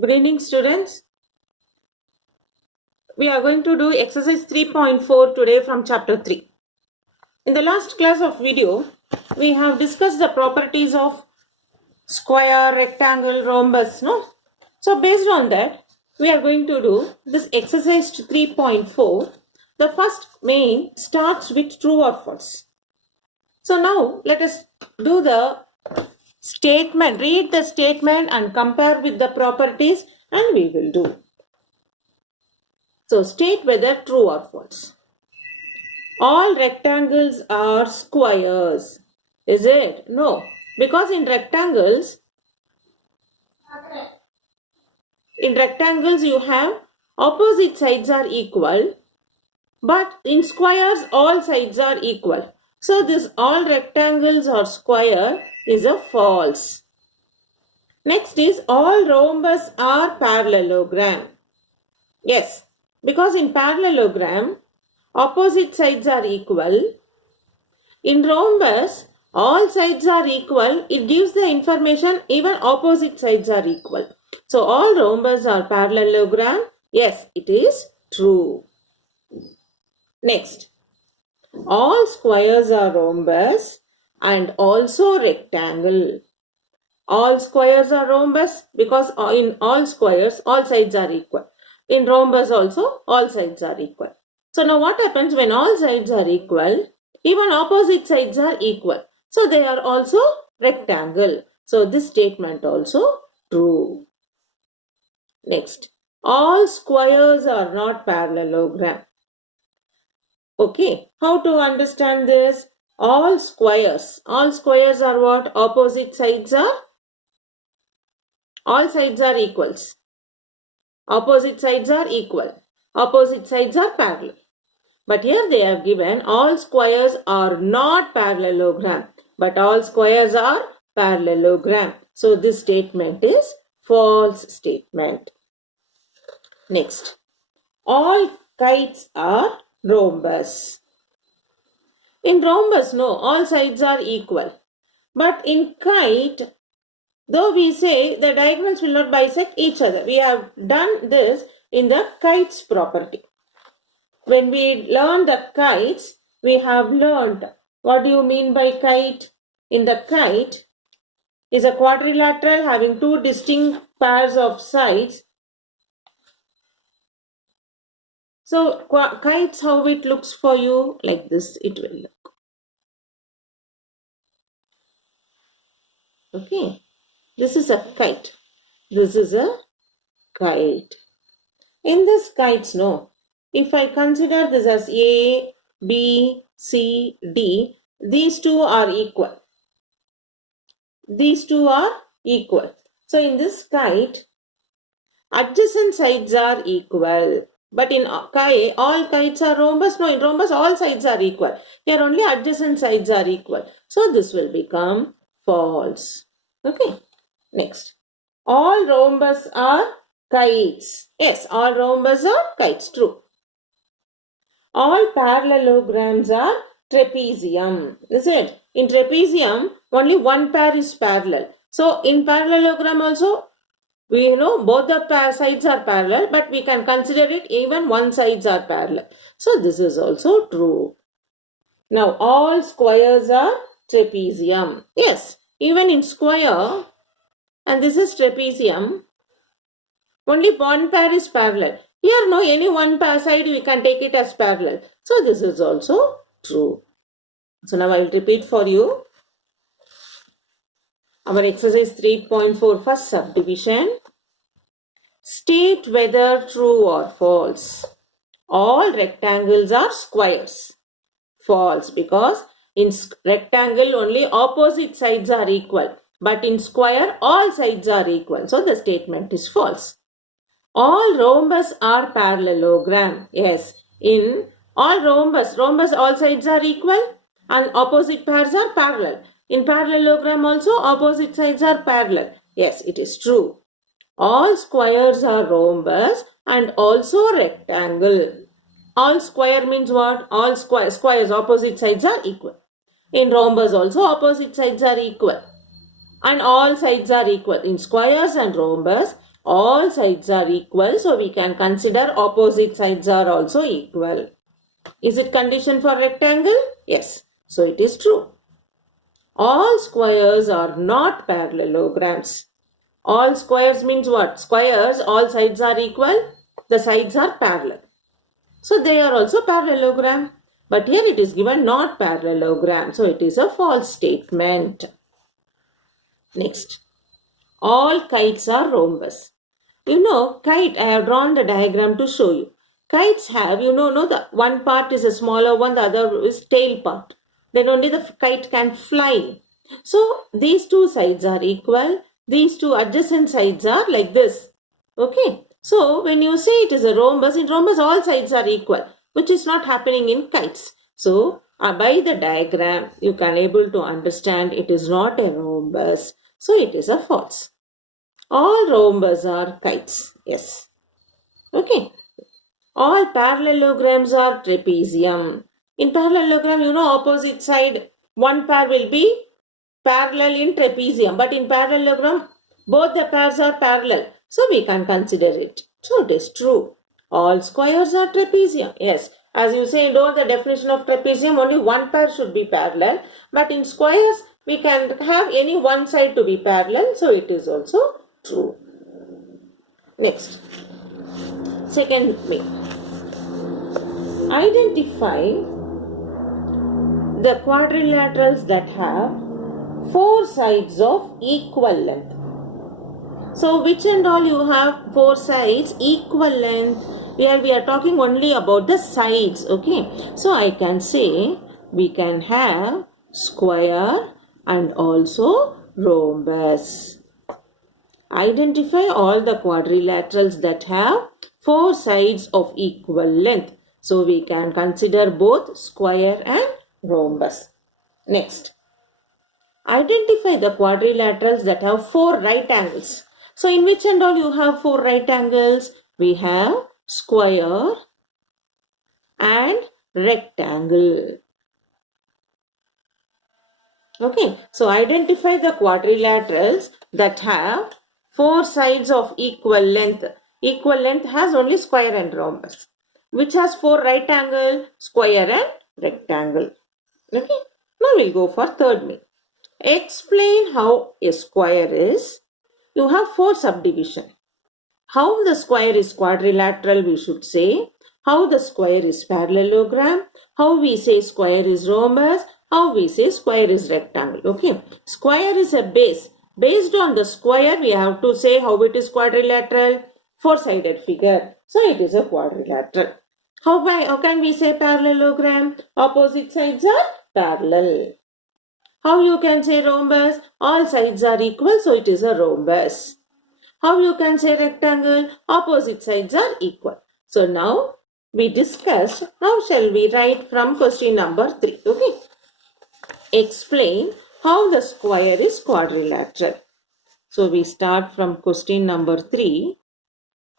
Good evening, students. We are going to do exercise 3.4 today from chapter 3. In the last class of video, we have discussed the properties of square, rectangle, rhombus, no? So based on that, we are going to do this exercise 3.4. The first main starts with true or false. So now let us do the statement, read the statement and compare with the properties, and we will do. So state whether true or false. All rectangles are squares. Is it? No. Because in rectangles you have opposite sides are equal, but in squares all sides are equal. So this all rectangles are square is a false. Next is all rhombus are parallelogram. Yes, because in parallelogram opposite sides are equal. In rhombus all sides are equal. It gives the information even opposite sides are equal. So all rhombus are parallelogram. Yes, it is true. Next, all squares are rhombus and also rectangle. All squares are rhombus because in all squares all sides are equal. In rhombus also all sides are equal. So now what happens when all sides are equal? Even opposite sides are equal. So they are also rectangle. So this statement also true. Next, all squares are not parallelogram. Okay, how to understand this? All squares are what? Opposite sides are? All sides are equals. Opposite sides are equal. Opposite sides are parallel. But here they have given all squares are not parallelogram, but all squares are parallelogram. So this statement is false statement. Next, all kites are rhombus. In rhombus, no, all sides are equal. But in kite, though we say the diagonals will not bisect each other, we have done this in the kites property. When we learn the kites, we have learned what do you mean by kite? In the kite is a quadrilateral having two distinct pairs of sides. So kites, how it looks for you? Like this it will look. Okay. This is a kite. This is a kite. In this kites, no. If I consider this as A, B, C, D, these two are equal. These two are equal. So in this kite, adjacent sides are equal. But in kite, all kites are rhombus. No, in rhombus all sides are equal. Here only adjacent sides are equal. So this will become false. Okay. Next, all rhombus are kites. Yes, all rhombus are kites. True. All parallelograms are trapezium. Is it? In trapezium, only one pair is parallel. So in parallelogram also, we know both the sides are parallel, but we can consider it even one sides are parallel. So this is also true. Now all squares are trapezium. Yes, even in square, and this is trapezium, only one pair is parallel. Here no, any one pair side we can take it as parallel. So this is also true. So now I will repeat for you. Our exercise 3.4 first subdivision. State whether true or false. All rectangles are squares. False, because in rectangle only opposite sides are equal. But in square all sides are equal. So the statement is false. All rhombus are parallelogram. Yes, in all rhombus all sides are equal and opposite pairs are parallel. In parallelogram also opposite sides are parallel. Yes, it is true. All squares are rhombus and also rectangle. All square means what? All squares opposite sides are equal. In rhombus also opposite sides are equal. And all sides are equal. In squares and rhombus, All sides are equal, so we can consider opposite sides are also equal. Is it condition for rectangle? Yes. So it is true. All squares are not parallelograms. All squares means what? Squares, all sides are equal. The sides are parallel. So they are also parallelogram. But here it is given not parallelogram. So it is a false statement. Next. All kites are rhombus. Kite, I have drawn the diagram to show you. Kites have, the one part is a smaller one, the other is tail part. Then only the kite can fly. So these two sides are equal. These two adjacent sides are like this. Okay. So when you say it is a rhombus, in rhombus all sides are equal, which is not happening in kites. So by the diagram, you can able to understand it is not a rhombus. So it is a false. All rhombus are kites. Yes. Okay. All parallelograms are trapezium. In parallelogram, opposite side, one pair will be parallel in trapezium. But in parallelogram, both the pairs are parallel. So we can consider it. So it is true. All squares are trapezium. Yes. As you say, the definition of trapezium, only one pair should be parallel. But in squares, we can have any one side to be parallel. So it is also true. Next. Second myth. Identify the quadrilaterals that have four sides of equal length. So which and all you have four sides equal length? Here we are talking only about the sides. Okay. So I can say we can have square and also rhombus. Identify all the quadrilaterals that have four sides of equal length. So we can consider both square and rhombus. Next. Identify the quadrilaterals that have four right angles. So in which and all you have four right angles? We have square and rectangle. Okay. So identify the quadrilaterals that have four sides of equal length. Equal length has only square and rhombus. Which has four right angle, square and rectangle. Okay. Now we'll go for third myth. Explain how a square is. You have four subdivision. How the square is quadrilateral, we should say. How the square is parallelogram. How we say square is rhombus. How we say square is rectangle. Okay. Square is a base. Based on the square, we have to say how it is quadrilateral. Four-sided figure. So it is a quadrilateral. How can we say parallelogram? Opposite sides are parallel. How you can say rhombus? All sides are equal, so it is a rhombus. How you can say rectangle? Opposite sides are equal. So now we discussed. Now shall we write from question number 3. Okay. Explain how the square is quadrilateral. So we start from question number 3.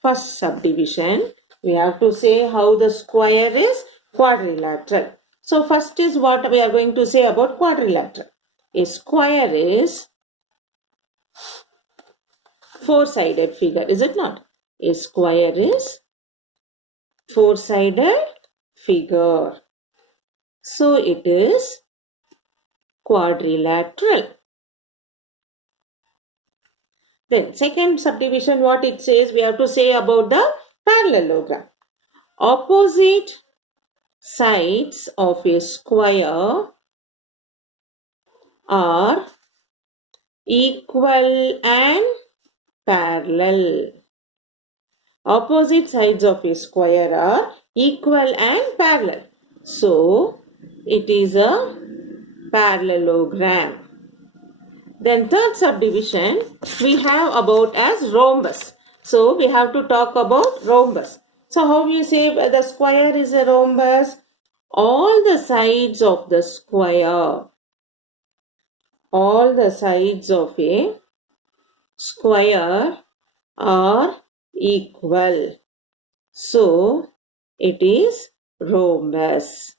First subdivision. We have to say how the square is quadrilateral. So first is what we are going to say about quadrilateral. A square is four-sided figure, is it not? A square is four-sided figure. So it is quadrilateral. Then second subdivision, what it says, we have to say about the parallelogram. Opposite sides of a square are equal and parallel. Opposite sides of a square are equal and parallel. So, it is a parallelogram. Then third subdivision we have about as rhombus. So, we have to talk about rhombus. So, how you say the square is a rhombus? All the sides of the square, all the sides of a square are equal. So, it is rhombus.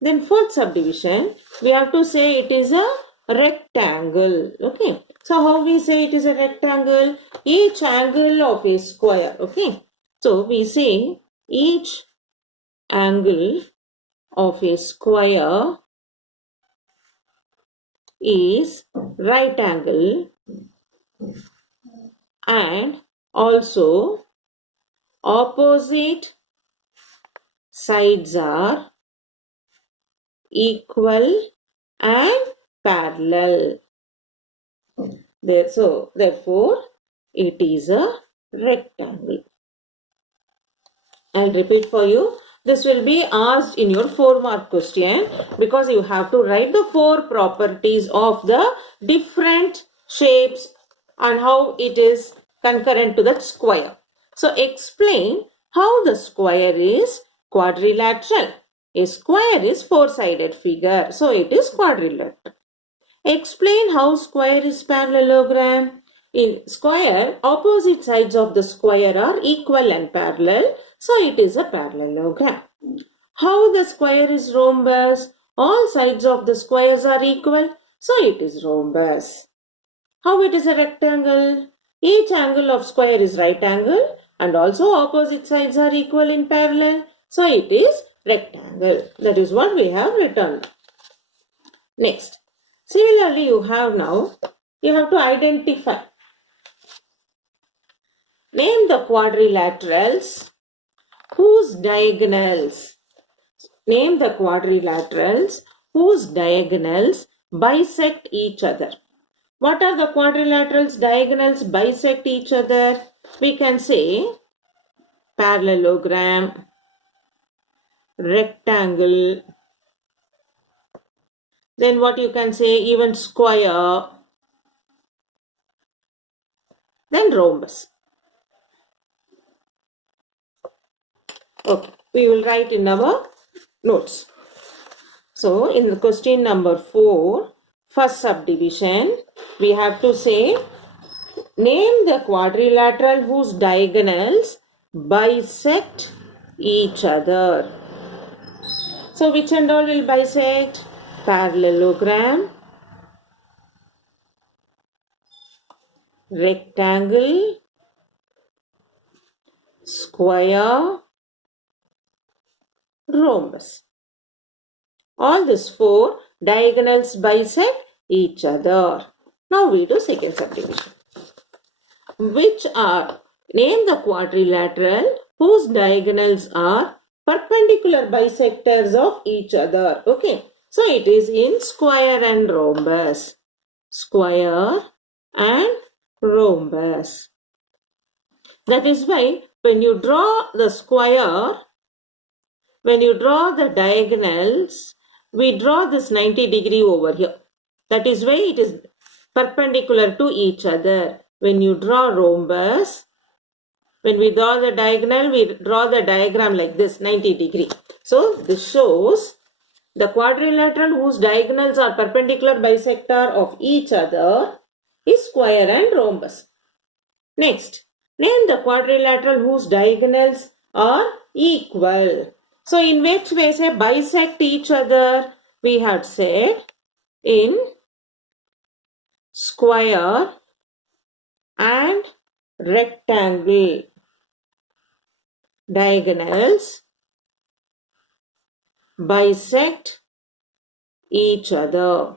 Then fourth subdivision, we have to say it is a rectangle. Okay. So how we say it is a rectangle? Each angle of a square. Okay. So we say each angle of a square is right angle, and also opposite sides are equal and parallel. Therefore, it is a rectangle. I'll repeat for you. This will be asked in your 4-mark question, because you have to write the 4 properties of the different shapes and how it is concurrent to that square. So explain how the square is quadrilateral. A square is 4-sided figure, so it is quadrilateral. Explain how square is parallelogram. In square, opposite sides of the square are equal and parallel, so it is a parallelogram. How the square is rhombus? All sides of the squares are equal, so it is rhombus. How it is a rectangle? Each angle of square is right angle, and also opposite sides are equal in parallel, so it is rectangle. That is what we have written. Next, similarly you have to identify. Name the quadrilaterals whose diagonals bisect each other. What are the quadrilaterals diagonals bisect each other? We can say parallelogram, rectangle, then what you can say, even square, then rhombus. Okay, we will write in our notes. So, in the question number 4, first subdivision, we have to say, name the quadrilateral whose diagonals bisect each other. So, which and all will bisect? Parallelogram, rectangle, square, rhombus. All these 4 diagonals bisect each other. Now we do second subdivision. Name the quadrilateral whose diagonals are perpendicular bisectors of each other. Okay. So it is in square and rhombus. Square and rhombus. That is why when you draw the square, when you draw the diagonals, we draw this 90 degree over here. That is why it is perpendicular to each other. When you draw rhombus, when we draw the diagonal, we draw the diagram like this, 90 degree. So this shows the quadrilateral whose diagonals are perpendicular bisector of each other is square and rhombus. Next, name the quadrilateral whose diagonals are equal. So in which way say bisect each other? We had said in square and rectangle diagonals bisect each other.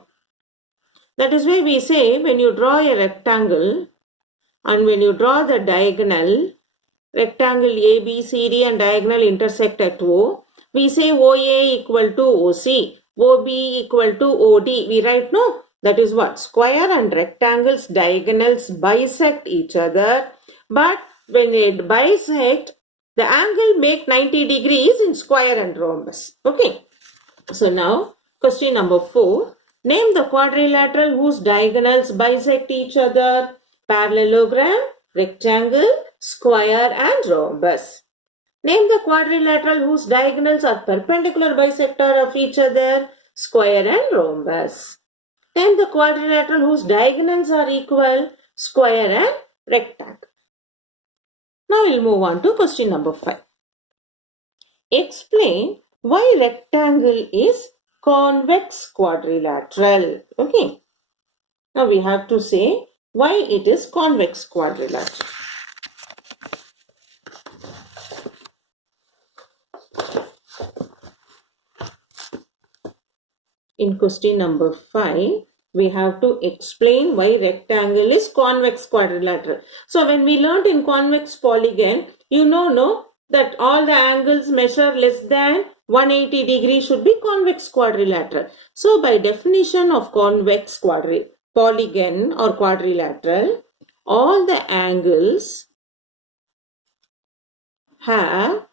That is why we say when you draw a rectangle and when you draw the diagonal, rectangle ABCD and diagonal intersect at O, we say OA equal to OC, OB equal to OD. We write no. That is what? Square and rectangles diagonals bisect each other. But when it bisect, the angle make 90 degrees in square and rhombus. Okay. So now question number 4. Name the quadrilateral whose diagonals bisect each other. Parallelogram, rectangle, square and rhombus. Name the quadrilateral whose diagonals are perpendicular bisector of each other. Square and rhombus. Name the quadrilateral whose diagonals are equal. Square and rectangle. Now we'll move on to question number 5. Explain why rectangle is convex quadrilateral. Okay. Now we have to say why it is convex quadrilateral. In question number 5, we have to explain why rectangle is convex quadrilateral. So when we learnt in convex polygon, you know that all the angles measure less than 180 degrees should be convex quadrilateral. So by definition of convex polygon or quadrilateral, all the angles have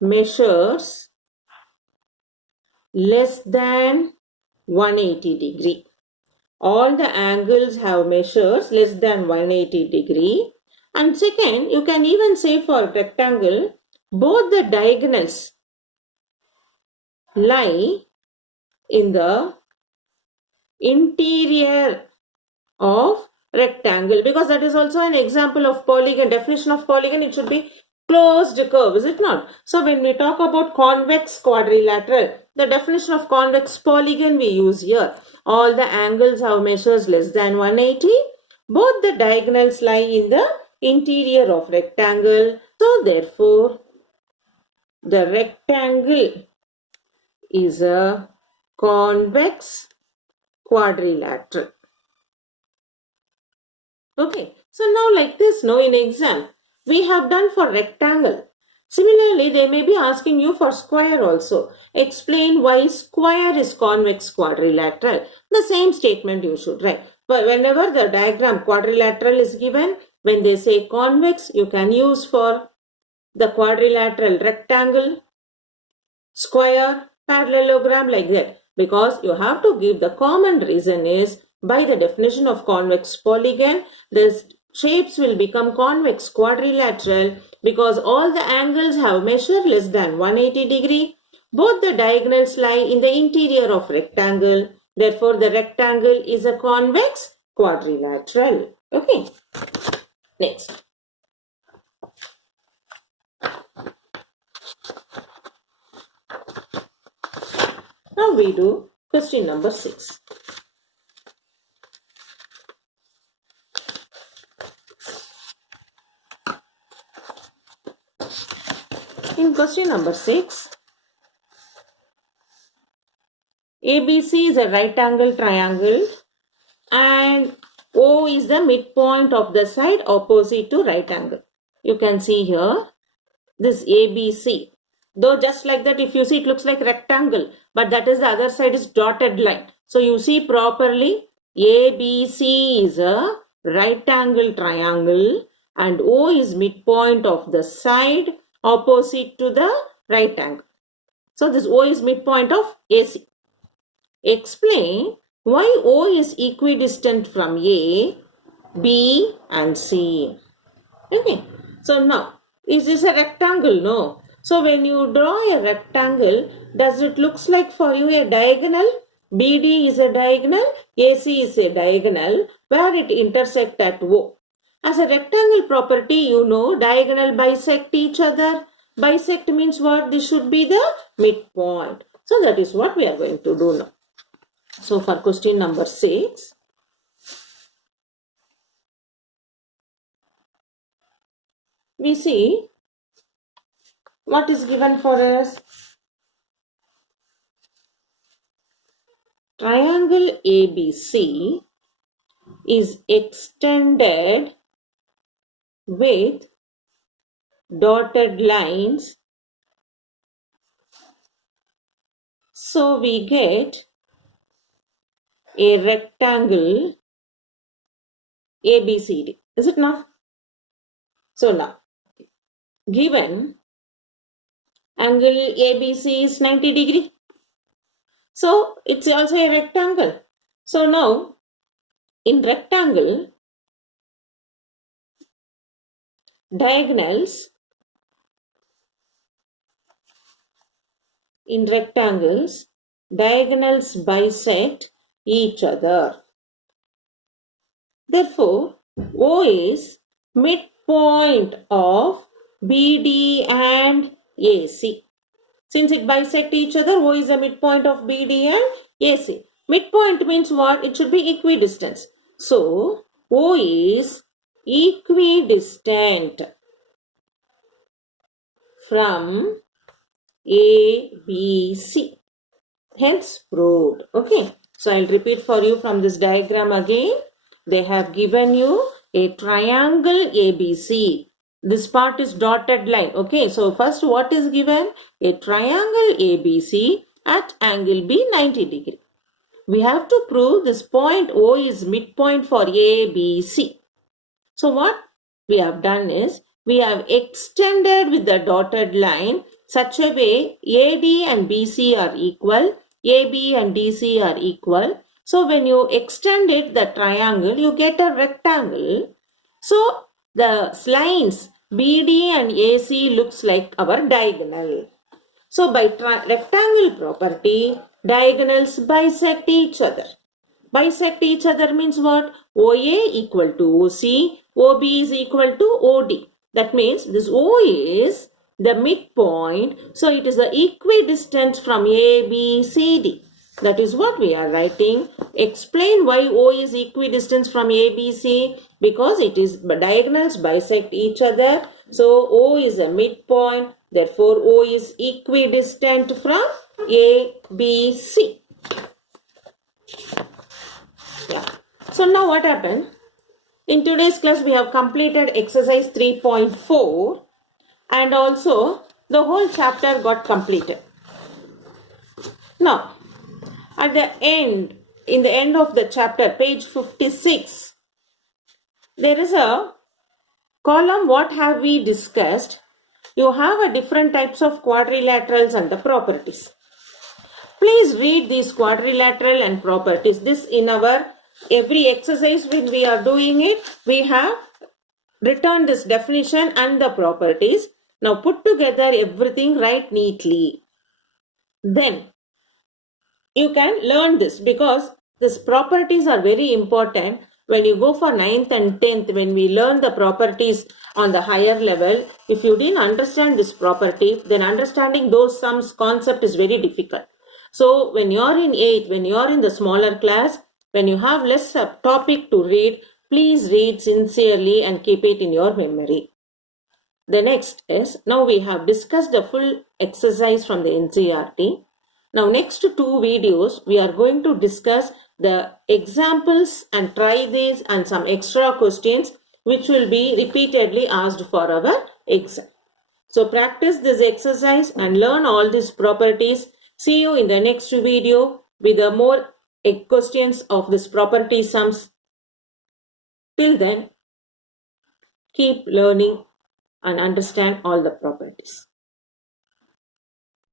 measures less than 180 degree. All the angles have measures less than 180 degree. And second, you can even say for rectangle, both the diagonals lie in the interior of rectangle, because that is also an example of polygon. Definition of polygon, it should be closed curve, is it not? So when we talk about convex quadrilateral, the definition of convex polygon we use here. All the angles have measures less than 180. Both the diagonals lie in the interior of rectangle. So therefore, the rectangle is a convex quadrilateral. Okay, so now like this, in exam, we have done for rectangle. Similarly, they may be asking you for square also. Explain why square is convex quadrilateral. The same statement you should write. But whenever the diagram quadrilateral is given, when they say convex, you can use for the quadrilateral rectangle, square, parallelogram, like that. Because you have to give the common reason is, by the definition of convex polygon, the shapes will become convex quadrilateral because all the angles have measure less than 180 degree. Both the diagonals lie in the interior of rectangle. Therefore, the rectangle is a convex quadrilateral. Okay. Next. Now we do question number 6. In question number 6, ABC is a right angle triangle and O is the midpoint of the side opposite to right angle. You can see here this ABC. Though just like that, if you see, it looks like rectangle, but that is the other side is dotted line. So you see properly, ABC is a right angle triangle and O is midpoint of the side opposite to the right angle. So this O is midpoint of AC. Explain why O is equidistant from A, B and C. Okay. So now, is this a rectangle? No. So when you draw a rectangle, does it looks like for you a diagonal? BD is a diagonal, AC is a diagonal where it intersect at O. As a rectangle property, you know diagonal bisect each other. Bisect means what? This should be the midpoint. So that is what we are going to do now. So for question number 6, we see what is given for us. Triangle ABC is extended with dotted lines. So we get a rectangle ABCD. Is it not? So now, given angle ABC is 90 degree. So it's also a rectangle. So now, in rectangle, diagonals bisect each other. Therefore, O is midpoint of BD and AC. Since it bisect each other, O is the midpoint of BD and AC. Midpoint means what? It should be equidistance. So, O is equidistant from A, B, C. Hence proved. Okay. So, I'll repeat for you from this diagram again. They have given you a triangle ABC. This part is dotted line. Okay. So, first what is given? A triangle ABC at angle B 90 degree. We have to prove this point O is midpoint for ABC. So what we have done is we have extended with the dotted line such a way AD and BC are equal, AB and DC are equal. So when you extend it, the triangle, you get a rectangle. So the lines BD and AC looks like our diagonal. So by rectangle property, diagonals bisect each other. Bisect each other means what? OA equal to OC, OB is equal to OD. That means this O is the midpoint. So it is the equidistant from ABCD. That is what we are writing. Explain why O is equidistant from ABC. Because it is diagonals bisect each other. So O is a midpoint. Therefore O is equidistant from ABC. Yeah. So now what happened? In today's class we have completed exercise 3.4 and also the whole chapter got completed. Now at the end, in the end of the chapter, page 56, there is a column what have we discussed. You have a different types of quadrilaterals and the properties. Please read these quadrilateral and properties. This in our every exercise when we are doing it, we have written this definition and the properties. Now put together everything right neatly. Then you can learn this because these properties are very important. When you go for 9th and 10th, when we learn the properties on the higher level, if you didn't understand this property, then understanding those sums concept is very difficult. So when you are in 8th, when you are in the smaller class, when you have less topic to read, please read sincerely and keep it in your memory. The next is, now we have discussed the full exercise from the NCERT. Now next 2 videos, we are going to discuss the examples and try these and some extra questions which will be repeatedly asked for our exam. So practice this exercise and learn all these properties. See you in the next video with the more questions of this property sums. Till then, keep learning and understand all the properties.